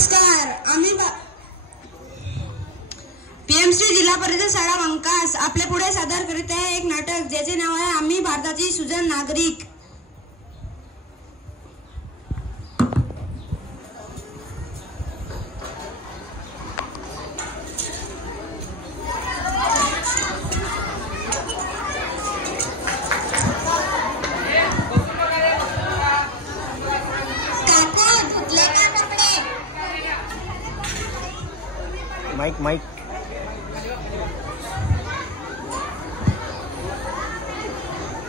नमस्कार. आम्ही पीएमसी जिल्हा परिषद शाळा वंकास आपल्या पुढे सादर करीत आहे एक नाटक ज्याचे नाव आहे आम्ही भारताची सुजाण नागरिक. माइक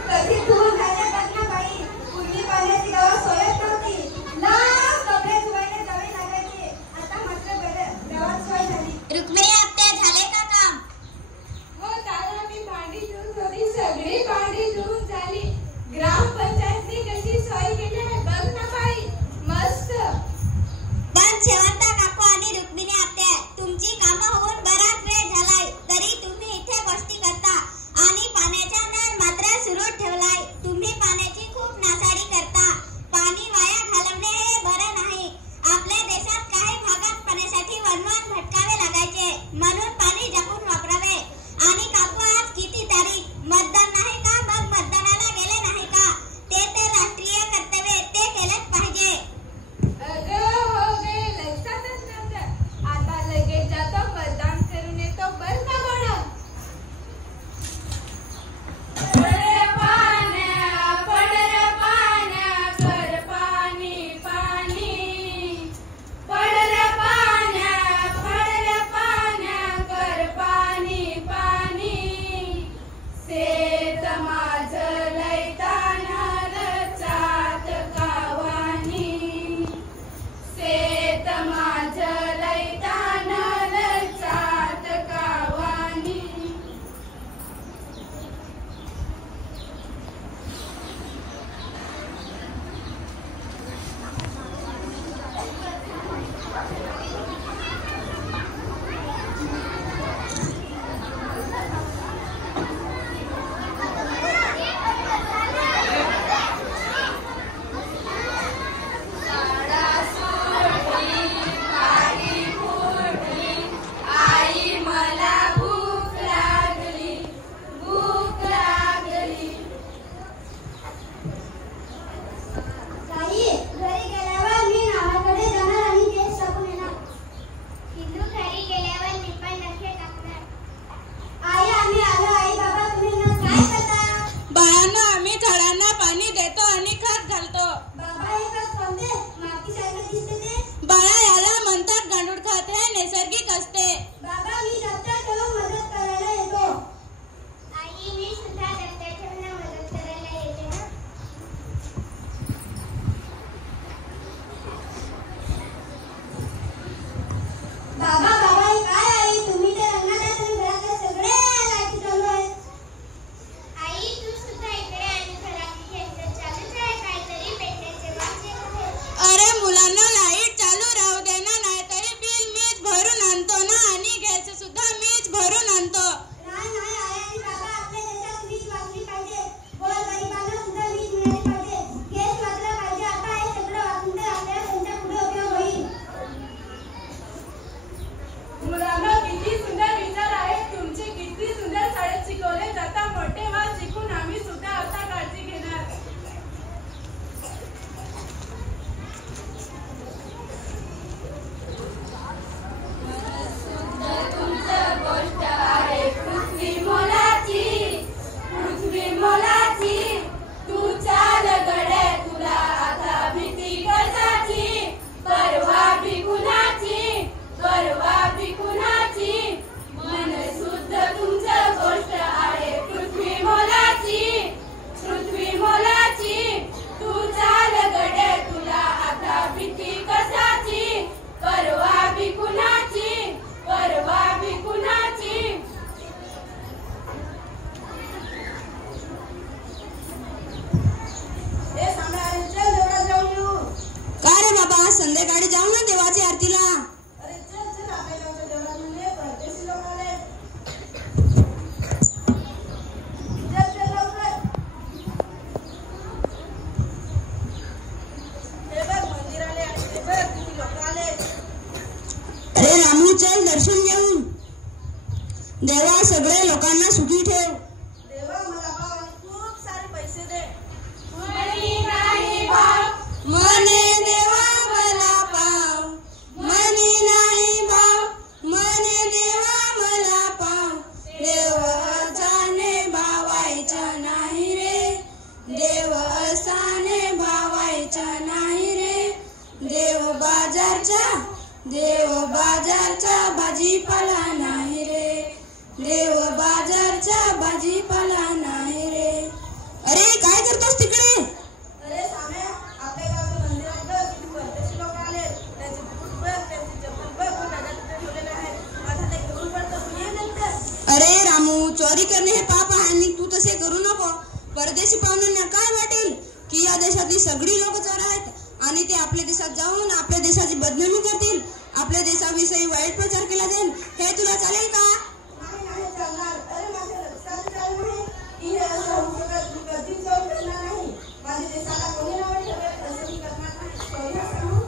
कधी दूर झाले लग्न बाई पूर्वी पाण्याची गावात सोयच नव्हती. लांब कपडे धुवायला जावे लागायचे. आता मात्र गावात सोय झाली. रुक्मिणी आत्या झाले का काम? हो दादा मी भांडी धुवून थोडी सगळी भांडी धुवून झाली. ग्रामपंचायतने कशी सोय केली आहे बघ ना बाई. मस्त. पण शेवंता काकू आणि रुक्मिणी आत्या तुमची कामं होऊन देवा सगळे लोकांना सुखी ठेव. देवा मला भाव खूप सारे पैसे दे. मनी नाही भाव, मने देवा मला पाव, मनी नाही भाव, मने देवा मला पाव. देवाने भावायचा नाही रे, देवस्थाने भावायचा नाही रे. देव बाजारचा भाजीपाला नाही रे, देव बाजारचा भाजीपाला नाही रे. अरे काय करतोस तिकडे? अरे साम्या, आपल्या गावच्या मंदिरात बघ किती परदेशी लोक आले. त्यांचे बूट बघ, त्यांचे चप्पल बघ, दादा तिथे ठेवलेले आहेत. माझा ते घेऊन पडतो, तू ये नंतर. अरे रामू, चोरी करणे हे पाप आहे आणि तू तसे करू नको. परदेशी पाहुण्यांना काय वाटेल की या देशातली सगळी लोक चोर आहेत आणि ते आपल्या देशात जाऊन आपल्या देशाची बदनामी करतील, आपल्या देशाविषयी वाईट प्रचार केला जाईल. हे तुला चालेल का? नाही चालणार. अरे माझ्या लक्षात चालू नाही की हे असं होऊ शकत. मी कधीच चोरी करणार नाही. माझ्या देशाला कोणी नाव ठेवेल असं मी करणार नाही. सोयीला सांगू.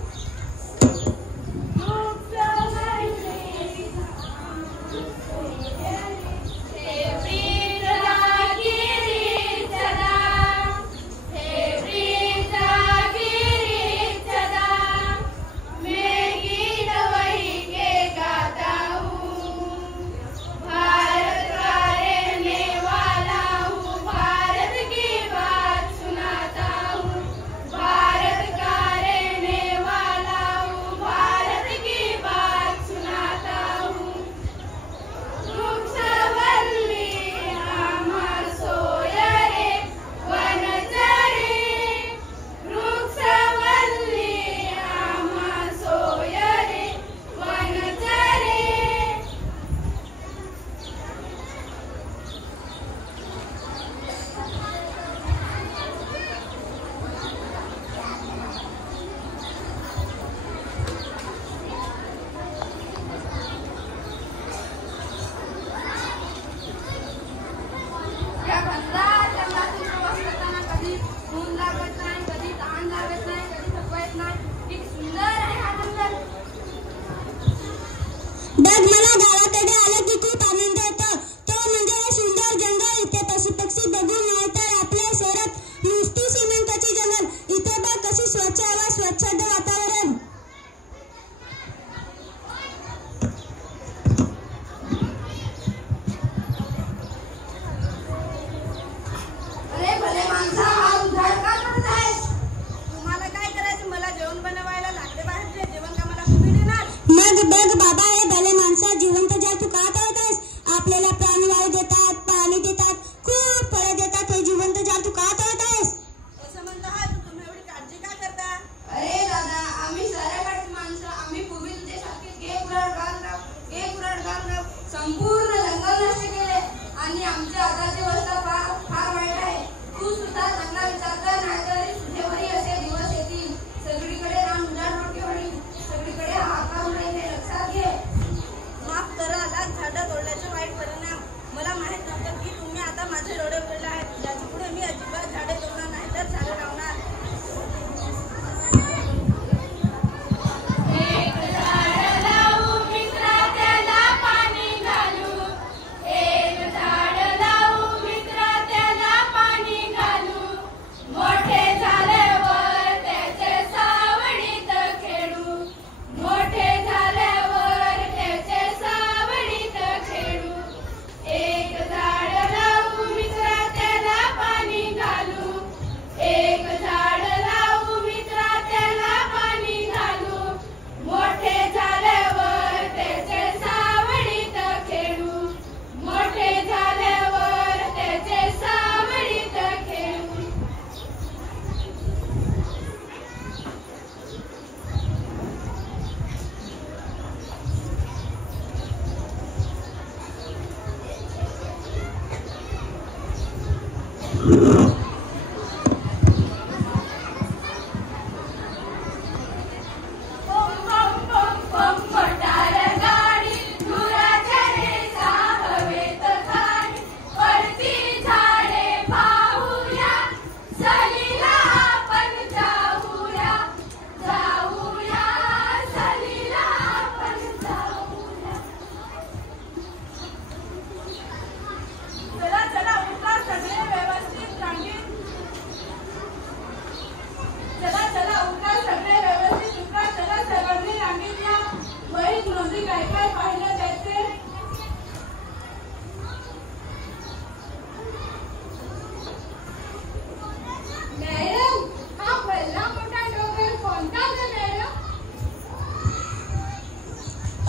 बघ, मला गावाकडे आलं की खूप आनंद होतो. तो म्हणजे हे सुंदर जंगल, इथे पशुपक्षी बघून. नाही तर आपल्या शहरात नुसती सिमेंटची जंगल. इथे बघ कशी स्वच्छ हवा, स्वच्छ वातावरण. अरे भले माणसा, हा उधार का करत आहेस? तुम्हाला काय करायचं? मला जेवण बनवायला लाकडे बाहेर जेवण का मला तुम्ही देणार? मग बघ बाबा, हे भले माणसा जीवन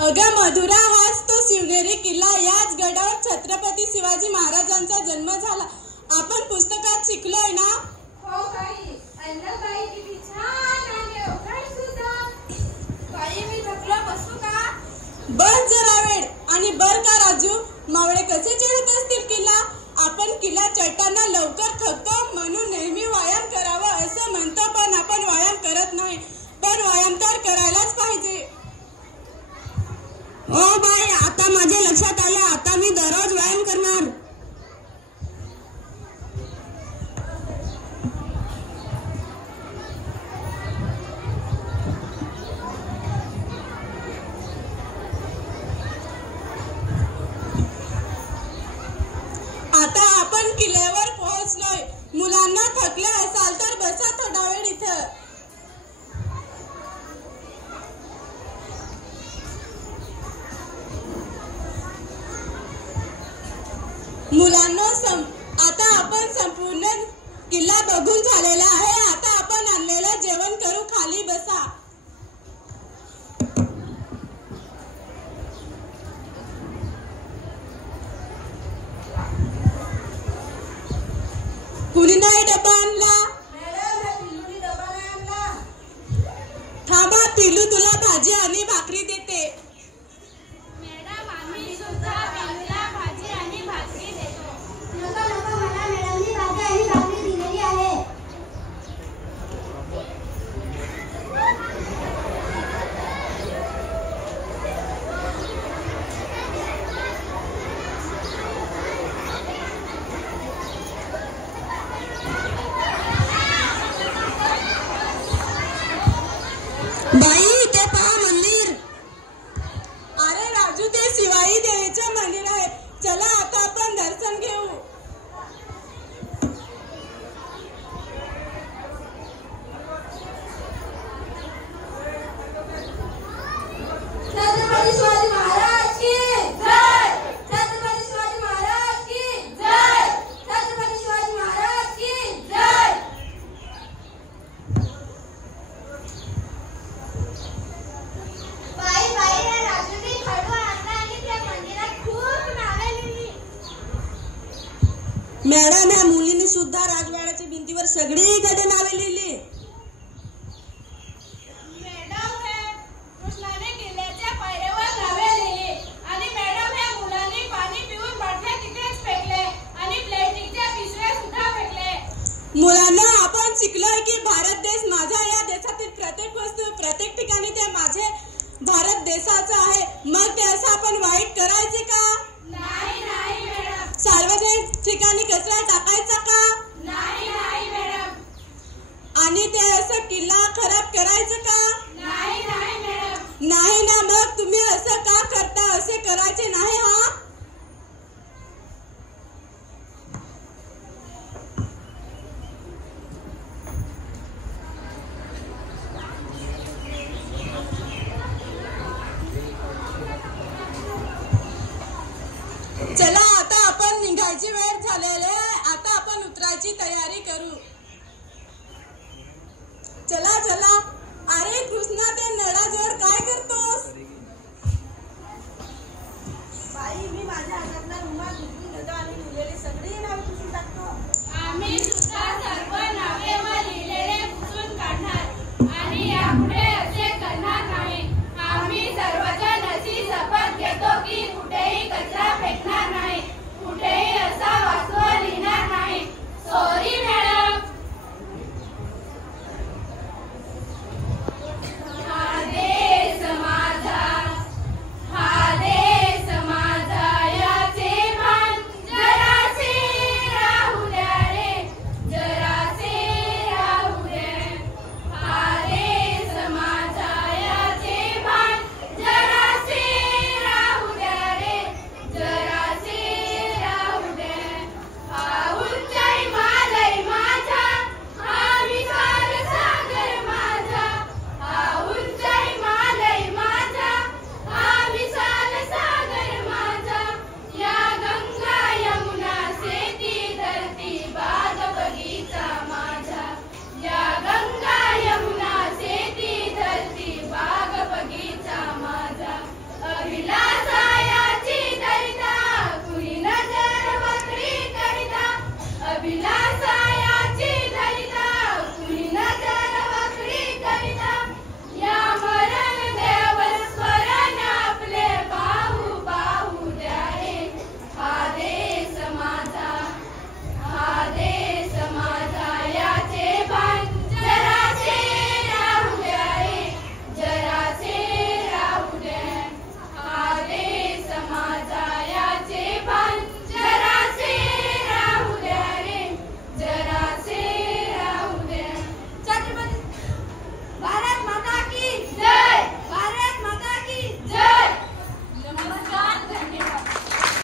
अगं मधुरा, हाच तो शिवनेरी किल्ला. याच गडावर छत्रपती शिवाजी महाराजांचा जन्म झाला. आपण पुस्तकात शिकलोय ना. हो बाई, अन्नबाई किती छान आहे. अवघड सुद्धा. बाई मी थकलो, बसू का? बस जरा वेळ. आणि बर का राजू, मावळे कसे चढत असतील किल्ला. आपण किल्ला चढताना लवकर थकतो म्हणून नेहमी व्यायाम करावा असं म्हणतो, पण आपण व्यायाम करत नाही. पण व्यायाम तर करायलाच पाहिजे. हो बाई, आता माझ्या लक्षात आलं. आता मी दररोज व्यायाम करणार. आता आपण किल्ल्यावर पोहोचलोय. मुलांना थकले असाल तर बसा थोडा वेळ इथं. मुलांना आता आपण संपूर्ण किल्ला बघून झालेला आहे. आता आपण आणलेलं जेवण करू. खाली बसा. कुणी नाही डबा आणला. थांबा, पिलू तुला भाजी आणि भाकरी देते. मॅडम, आम्ही सुद्धा पिलूला भाजी आणि भाकरी देतो. नको नको, मला मॅडमनी भाजी आणि भाकरी दिलेली आहे. बाई, ते पहा मंदिर. अरे राजू, ते शिवाई देवीचे मंदिर आहे. चला आता आपण दर्शन घेऊ. छत्रपती शिवाजी महाराज की जय. छत्रपती शिवाजी महाराज की जय. छत्रपती शिवाजी महाराज की जय. बाई बाई, या राजूने खडू आणला आणि त्या मंदिरात खूप नावे लिहिली. मॅडम, या मुलीने सुद्धा राजवाड्याच्या भिंतीवर सगळीकडे नावे लिहिली. मॅडम, हे कृष्णाने किल्ल्याच्या पायऱ्यावर नावे लिहिली. आणि मॅडम, ह्या मुलांनी पाणी पिऊन बाटल्या तिकडेच फेकले आणि प्लास्टिकच्या पिशव्या सुद्धा फेकले. मुलांना आपण शिकलोय की भारत देश माझा. या देशातील प्रत्येक वस्तू, प्रत्येक ठिकाणी ते माझे भारत देशाचं आहे. मग ते असं आपण वाईट करायचे का. नाही नाही मॅडम. सार्वजनिक ठिकाणी कचरा टाकायचा का. नाही नाही मॅडम. आणि ते असं किल्ला खराब करायचं का. नाही नाही मॅडम. नाही ना. मग तुम्ही असं का करता. असे करायचे नाही. हा, चला आता आपण निघायची वेळ झालेली आहे. आता आपण उतरायची तयारी करू. चला चला. अरे कृष्णा, ते नळाजवळ काय करतो.